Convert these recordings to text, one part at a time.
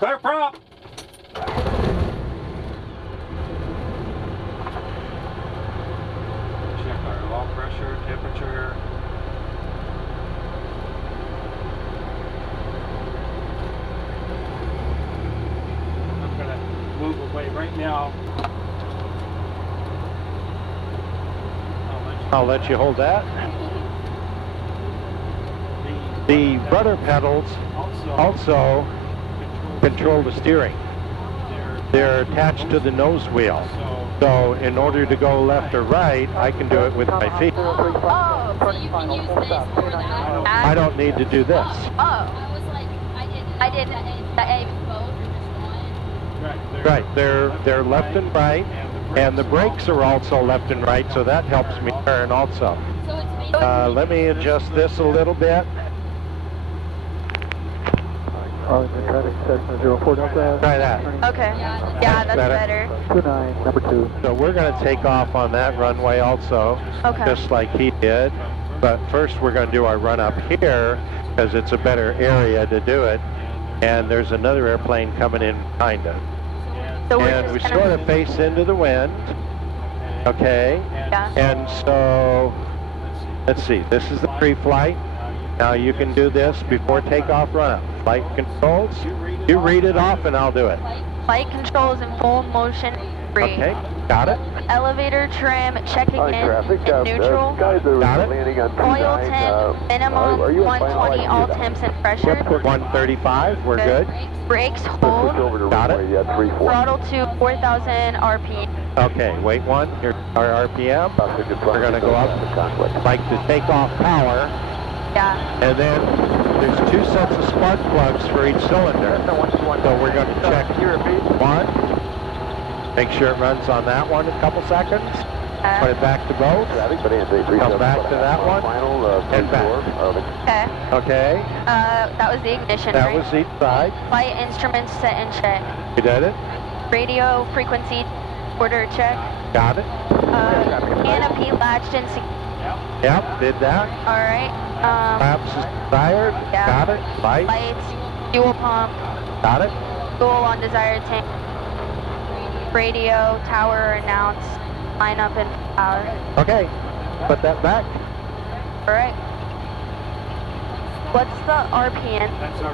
Clear prop. Check our oil pressure, temperature. I'm gonna move away right now. I'll let you hold that. The rudder pedals also control the steering. They're attached to the nose wheel. So in order to go left or right, I can do it with my feet. Oh, so you can use this or that? I don't need to do this. Oh. I was like, I did both or just one? Right, they're left and right, and the brakes are also left and right, so that helps me turn also. So it's basically... Let me adjust this a little bit. Arlington traffic, Cessna 04 Delta. Try that. Okay. Yeah, that's better. 29, number 2. So we're going to take off on that runway also, Okay. just like he did. But first we're going to do our run up here, because it's a better area to do it. And there's another airplane coming in behind us. So we're And just we gonna- sort of face into the wind. Okay. Yeah. And so, let's see, this is the pre-flight. Now you can do this before takeoff run-up. Flight controls, you read it off and I'll do it. Flight controls in full motion. 3. Okay, got it. Elevator trim checking in neutral. Guys are Got it. landing on Oil 29, temp, minimum are you on 120 all temps and pressure. 135, we're good. Brakes Switch hold. over to Got it. runway, yeah, 34. Throttle to 4,000 RPM. Okay, wait one, here's our RPM. We're gonna go up, like the takeoff power, Yeah. and then there's 2 sets of spark plugs for each cylinder. So we're gonna check one, make sure it runs on that one a couple seconds, put it back to both, come back to that one, and back. Okay. Okay, That was the ignition, that right? was each side. Flight instruments set and check. You did it? Radio frequency order check. Got it? Canopy latched and secured. Yep, did that. All right. Flaps is desired. Yeah. Got it. Lights. Lights, fuel pump, Got it. fuel on desired tank. Radio, tower announce, line up and power. Okay, put that back. All right. What's the RPM?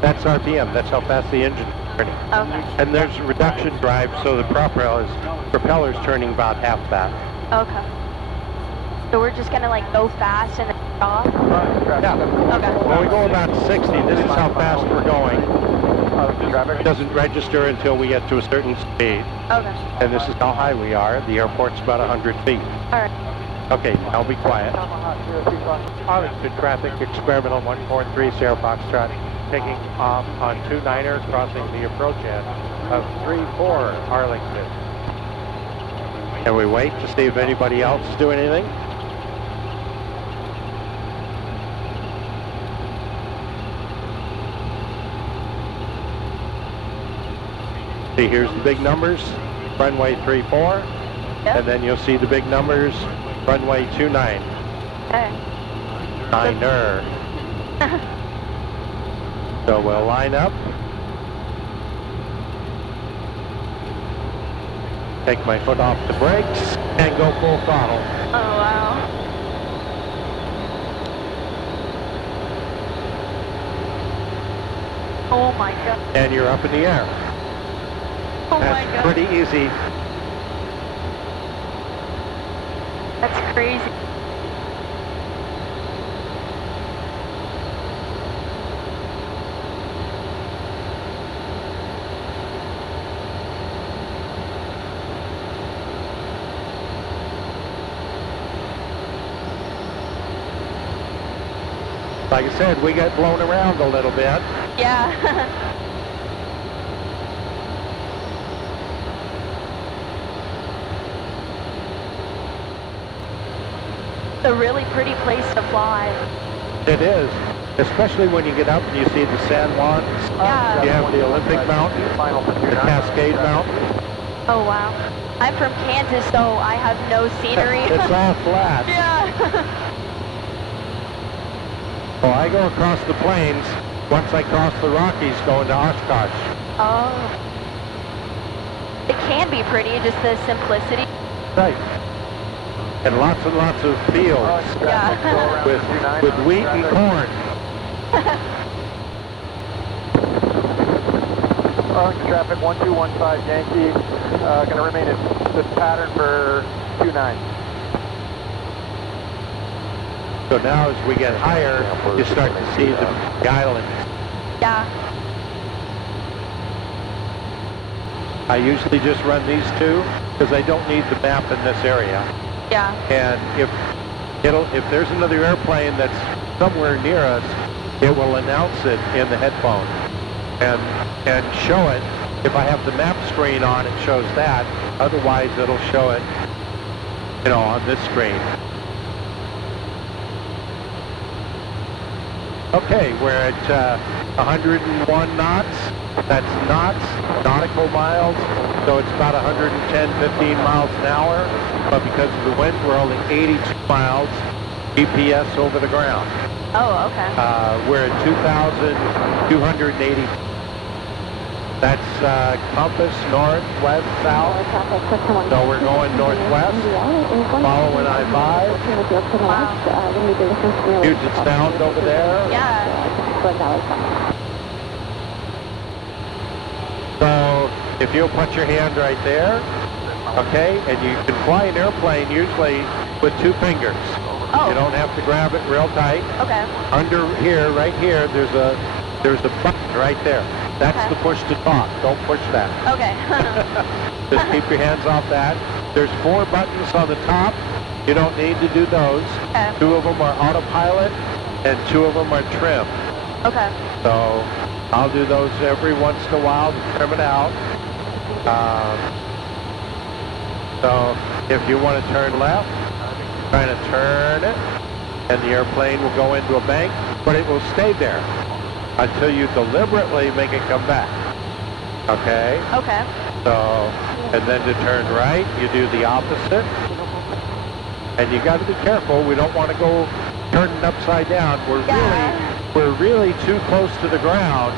That's RPM. That's how fast the engine is turning. Okay. And there's a reduction drive, so the propeller's turning about half that. Okay. So we're just gonna like go fast and then stop? Yeah. Okay. When we go about 60, this is how fast we're going. It doesn't register until we get to a certain speed. Okay. And this is how high we are. The airport's about 100 feet. All right. Okay, I'll be quiet. Arlington traffic, experimental 143 Sierra Foxtrot, taking off on 29er, crossing the approach end of 34 Arlington. And we wait to see if anybody else is doing anything. See, here's the big numbers, runway 34, Yep. and then you'll see the big numbers, runway 29. Okay. Niner. So we'll line up. Take my foot off the brakes and go full throttle. Oh, wow. Oh my god. And you're up in the air. Oh my That's god. pretty easy. That's crazy. Like I said, we get blown around a little bit. Yeah. It's a really pretty place to fly. It is, especially when you get up and you see the San Juans. Yeah. You have the Olympic Mountain, the Cascade Mountain. Oh wow. I'm from Kansas, so I have no scenery. It's all flat. Yeah. Well, I go across the plains once I cross the Rockies going to Oshkosh. Oh. It can be pretty, just the simplicity. Right. And lots of fields Yeah. with wheat and corn. Arlington traffic 1215 Yankee, going to remain in this pattern for 29. So now as we get higher, you start to see the islands. Yeah. I usually just run these two because I don't need the map in this area. Yeah. And if there's another airplane that's somewhere near us, it will announce it in the headphone and show it. If I have the map screen on, it shows that. Otherwise, it'll show it, on this screen. Okay, we're at 101 knots. That's knots, nautical miles. So it's about 110, 15 miles an hour. But because of the wind, we're only 82 miles GPS over the ground. Oh, okay. We're at 2,280. That's compass north, west, south. So we're going northwest, following I-5. Puget Sound over there. Yeah. So if you'll put your hand right there, okay, and you can fly an airplane usually with 2 fingers. Oh. You don't have to grab it real tight. Okay. Under here, right here, there's a button right there. That's Okay. the push to talk. Don't push that. Okay. Just keep your hands off that. There's 4 buttons on the top. You don't need to do those. Okay. 2 of them are autopilot, and 2 of them are trim. Okay. So I'll do those every once in a while to trim it out. So if you want to turn left, try to turn it, and the airplane will go into a bank, but it will stay there until you deliberately make it come back. Okay? Okay. So, and then to turn right, you do the opposite. And you got to be careful. We don't want to go turning upside down. We're really too close to the ground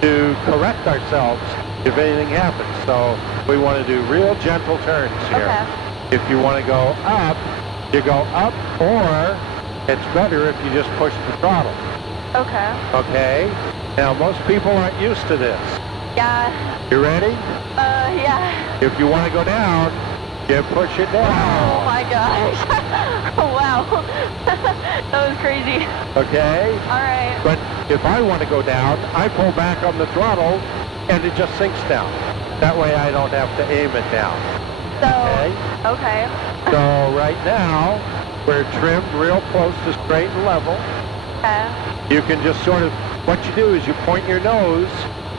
to correct ourselves if anything happens. So we want to do real gentle turns here. Okay. If you want to go up, you go up, or it's better if you just push the throttle. Okay. Okay? Now, most people aren't used to this. Yeah. You ready? Yeah. If you want to go down, you push it down. Oh my gosh. Oh, wow. That was crazy. Okay? All right. But if I want to go down, I pull back on the throttle, and it just sinks down. That way I don't have to aim it down. So, Okay? okay. So right now, we're trimmed real close to straight and level. Okay. You can just sort of, what you do is you point your nose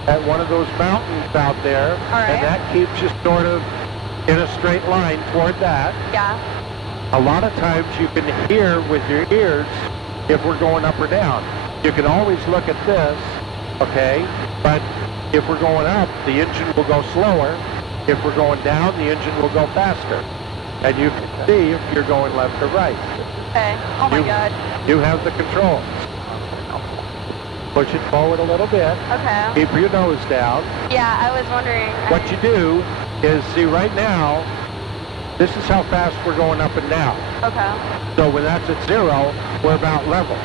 at one of those mountains out there, right. and that keeps you sort of in a straight line toward that. Yeah. A lot of times you can hear with your ears if we're going up or down. You can always look at this, okay? But if we're going up, the engine will go slower. If we're going down, the engine will go faster. And you can see if you're going left or right. Okay. Oh my God. You have the controls. Push it forward a little bit. Okay. Keep your nose down. Yeah, I was wondering. What you do is, see right now, this is how fast we're going up and down. Okay. So when that's at 0, we're about level.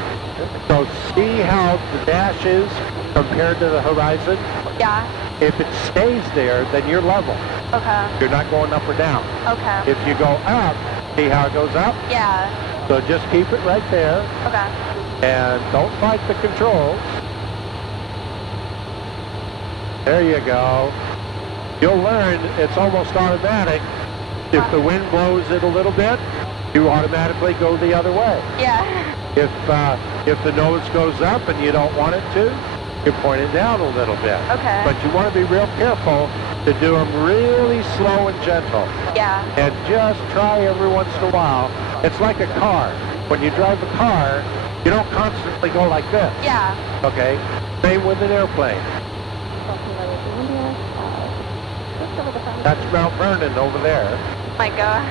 So see how the dash is compared to the horizon? Yeah. If it stays there, then you're level. Okay. You're not going up or down. Okay. If you go up, see how it goes up? Yeah. So just keep it right there. Okay. And don't fight the controls. There you go. You'll learn it's almost automatic. If the wind blows it a little bit, you automatically go the other way. Yeah. If the nose goes up and you don't want it to, you point it down a little bit. Okay. But you want to be real careful to do them really slow and gentle. Yeah. And just try every once in a while. It's like a car. When you drive a car, you don't constantly go like this. Yeah. Okay? Same with an airplane. That's Mount Vernon over there. My God.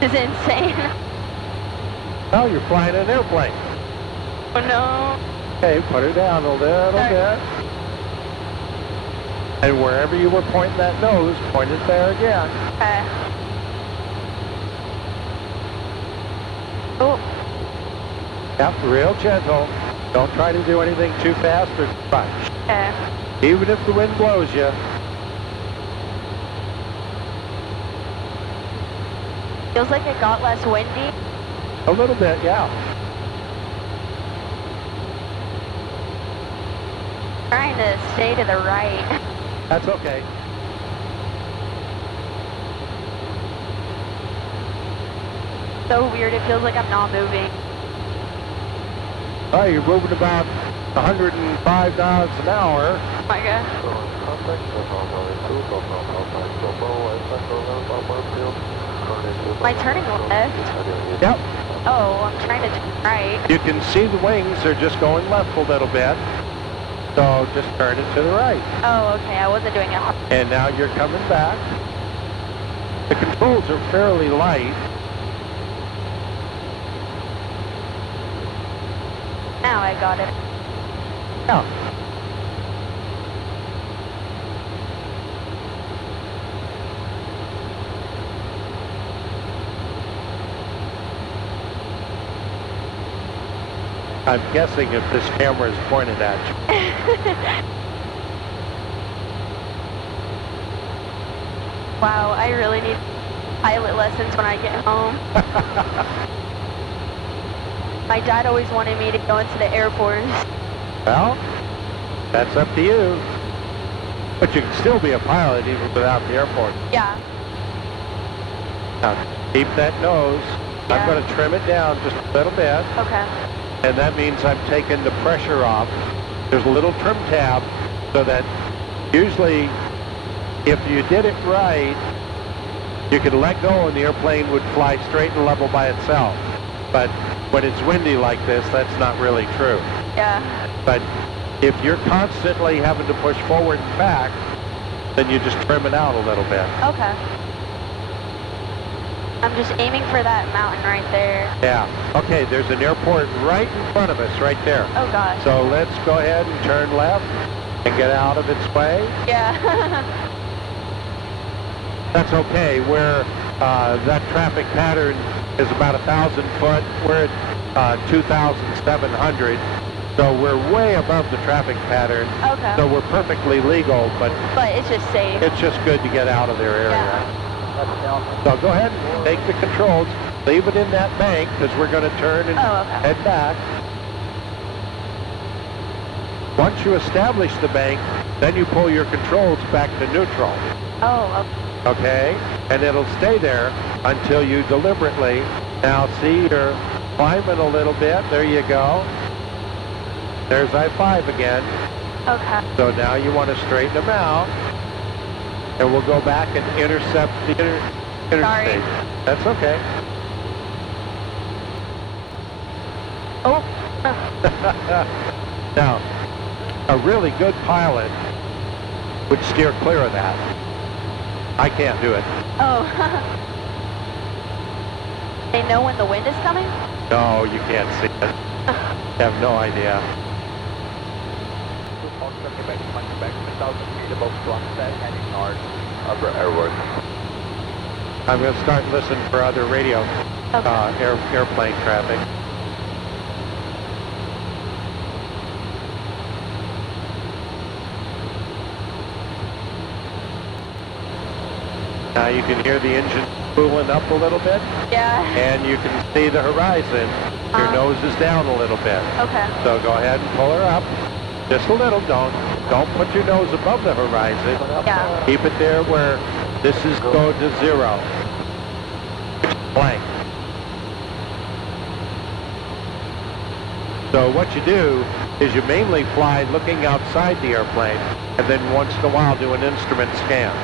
This is insane. Oh, you're flying an airplane. Oh no. Okay, put her down a little bit. And wherever you were pointing that nose, point it there again. Okay. Oh. Yep, real gentle. Don't try to do anything too fast or too much. Okay. Even if the wind blows you. Feels like it got less windy. A little bit, yeah. Trying to stay to the right. That's okay. So weird, it feels like I'm not moving. Oh, you're moving about 105 miles an hour. Oh my god. Am I turning left? Yep. Oh, I'm trying to turn right. You can see the wings are just going left a little bit. So just turn it to the right. Oh, okay, I wasn't doing it hard. And now you're coming back. The controls are fairly light. Now I got it. Yeah. I'm guessing if this camera is pointed at you. Wow, I really need pilot lessons when I get home. My dad always wanted me to go into the Air Force. Well, that's up to you. But you can still be a pilot even without the airport. Yeah. Now, keep that nose. Yeah. I'm going to trim it down just a little bit. Okay. And that means I'm taking the pressure off. There's a little trim tab so that usually if you did it right, you could let go and the airplane would fly straight and level by itself. But when it's windy like this, that's not really true. Yeah. But if you're constantly having to push forward and back, then you just trim it out a little bit. Okay. I'm just aiming for that mountain right there. Yeah. Okay, there's an airport right in front of us, right there. Oh god. So let's go ahead and turn left and get out of its way. Yeah. That's okay. Where that traffic pattern is about 1,000 foot, we're at 2,700. So we're way above the traffic pattern. Okay. So we're perfectly legal, but But it's just safe. it's just good to get out of their area. Yeah. So go ahead and take the controls, leave it in that bank because we're going to turn and head back. Once you establish the bank, then you pull your controls back to neutral. Oh, Okay? And it'll stay there until you deliberately, now see you're climbing a little bit, there you go. There's I-5 again. okay. So now you want to straighten them out. And we'll go back and intercept the interstate. Sorry. That's okay. Oh. Now, a really good pilot would steer clear of that. I can't do it. Oh. They know when the wind is coming? No, you can't see it. You have no idea. I'm going to start listening for other radio, airplane traffic. Now you can hear the engine spooling up a little bit. Yeah. And you can see the horizon. Your nose is down a little bit. Okay. So go ahead and pull her up. Just a little. Don't put your nose above the horizon. Yeah. Keep it there where this is go to 0. Blank. So what you do is you mainly fly looking outside the airplane and then once in a while do an instrument scan.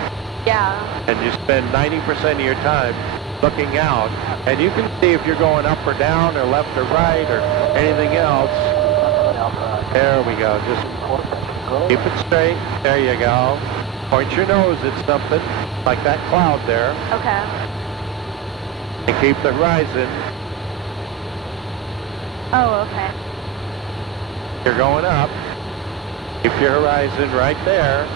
Yeah. And you spend 90% of your time looking out, and you can see if you're going up or down or left or right or anything else. There we go. Just keep it straight. There you go. Point your nose at something like that cloud there. Okay. and keep the horizon. Oh, okay. You're going up. Keep your horizon right there.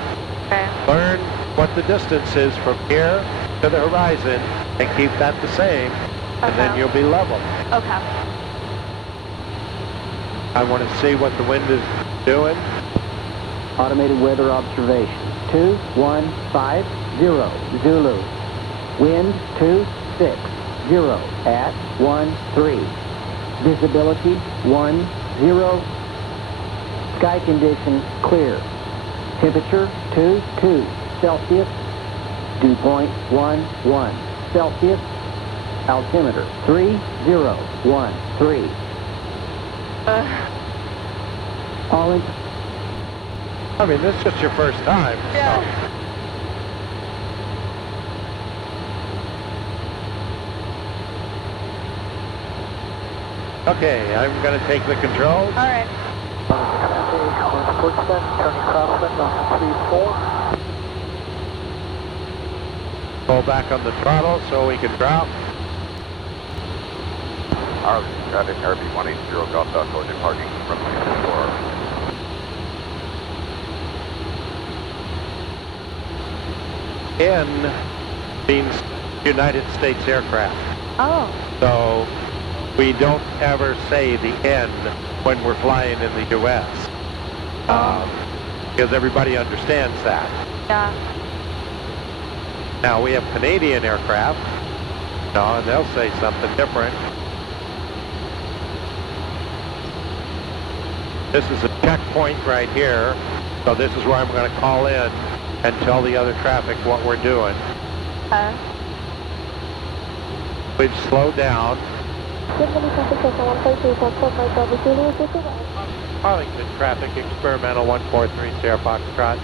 Okay. Learn what the distance is from here to the horizon and keep that the same, and then you'll be level. Okay. I want to see what the wind is doing. Automated weather observation. 2150 Zulu. Wind 260 at 13. Visibility 10. Sky conditions clear. Temperature 22 Celsius. Dew point 11 Celsius. Altimeter 3013. Arlington. I mean, this is just your first time. Yeah. So. Okay, I'm going to take the controls. All right. Turning crosswind on 34. Pull back on the throttle so we can drop. Arlington traffic, RB180 Golf Echo departing from 24. N means United States aircraft. Oh. So we don't ever say the N when we're flying in the U.S. Because everybody understands that. Yeah. Now we have Canadian aircraft, and they'll say something different. This is a checkpoint right here, so this is where I'm going to call in and tell the other traffic what we're doing. We've slowed down. Arlington traffic experimental 143 Sierra Foxtrot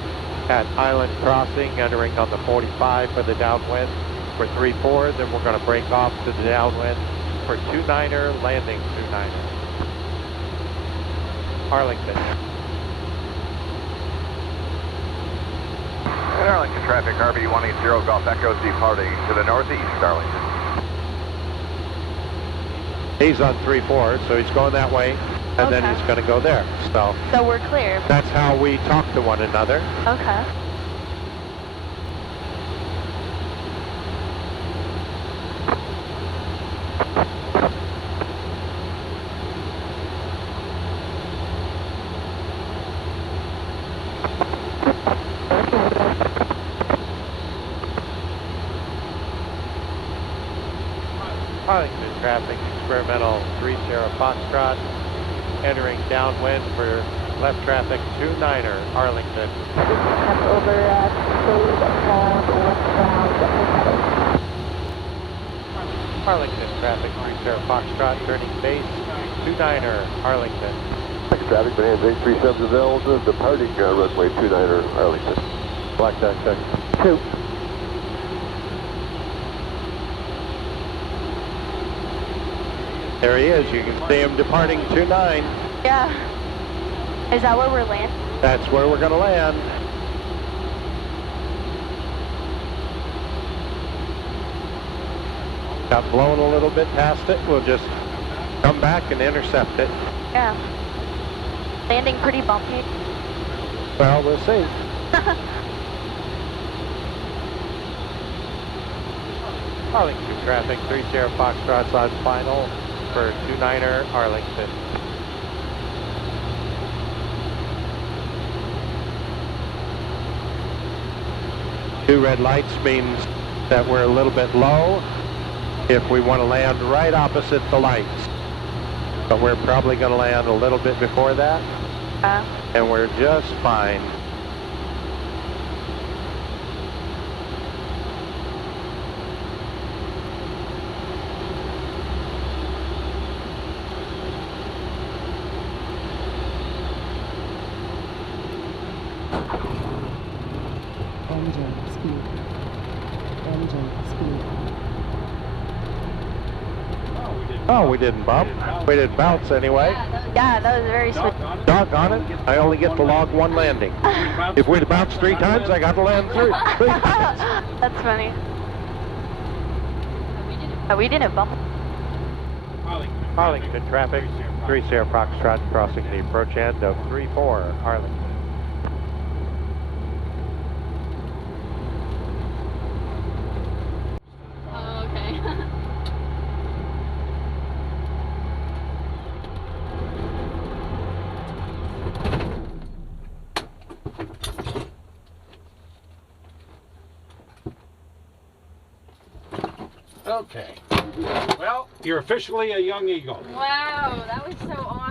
at Island Crossing, entering on the 45 for the downwind for 34. Then we're going to break off to the downwind for 29er, landing 29er. Arlington. And Arlington traffic, RB180 Golf Echo departing to the northeast, Arlington. He's on 3-4, so he's going that way, and then he's going to go there. So we're clear. that's how we talk to one another. Okay. Arlington traffic, experimental 3 Sierra Foxtrot, entering downwind for left traffic 29er, Arlington. Arlington traffic, 3 Sierra Foxtrot, turning base 29er, Arlington. Traffic, bands 837 available, departing runway 29er, Arlington. Black Duck, check. 2. There he is. You can see him departing 29. Yeah. Is that where we're landing? That's where we're going to land. Got blown a little bit past it. We'll just come back and intercept it. Yeah. Landing pretty bumpy. Well, we'll see. Arlington traffic, 3 Sierra Foxtrot's on final for 29er, Arlington. Two red lights means that we're a little bit low if we want to land right opposite the lights. But we're probably going to land a little bit before that. And we're just fine. Engine speed. Engine speed. Oh, we didn't bump. We didn't bounce anyway. Yeah, that was very sweet. Doggone it. I only get to log one landing. If we'd have bounced 3 times, I got to land three times. That's funny. We did it We didn't bump. Arlington traffic, 3 Sierra Foxtrot crossing the approach end of 3-4 Arlington. Oh, okay. Okay. Well, you're officially a young eagle. Wow, that was so awesome.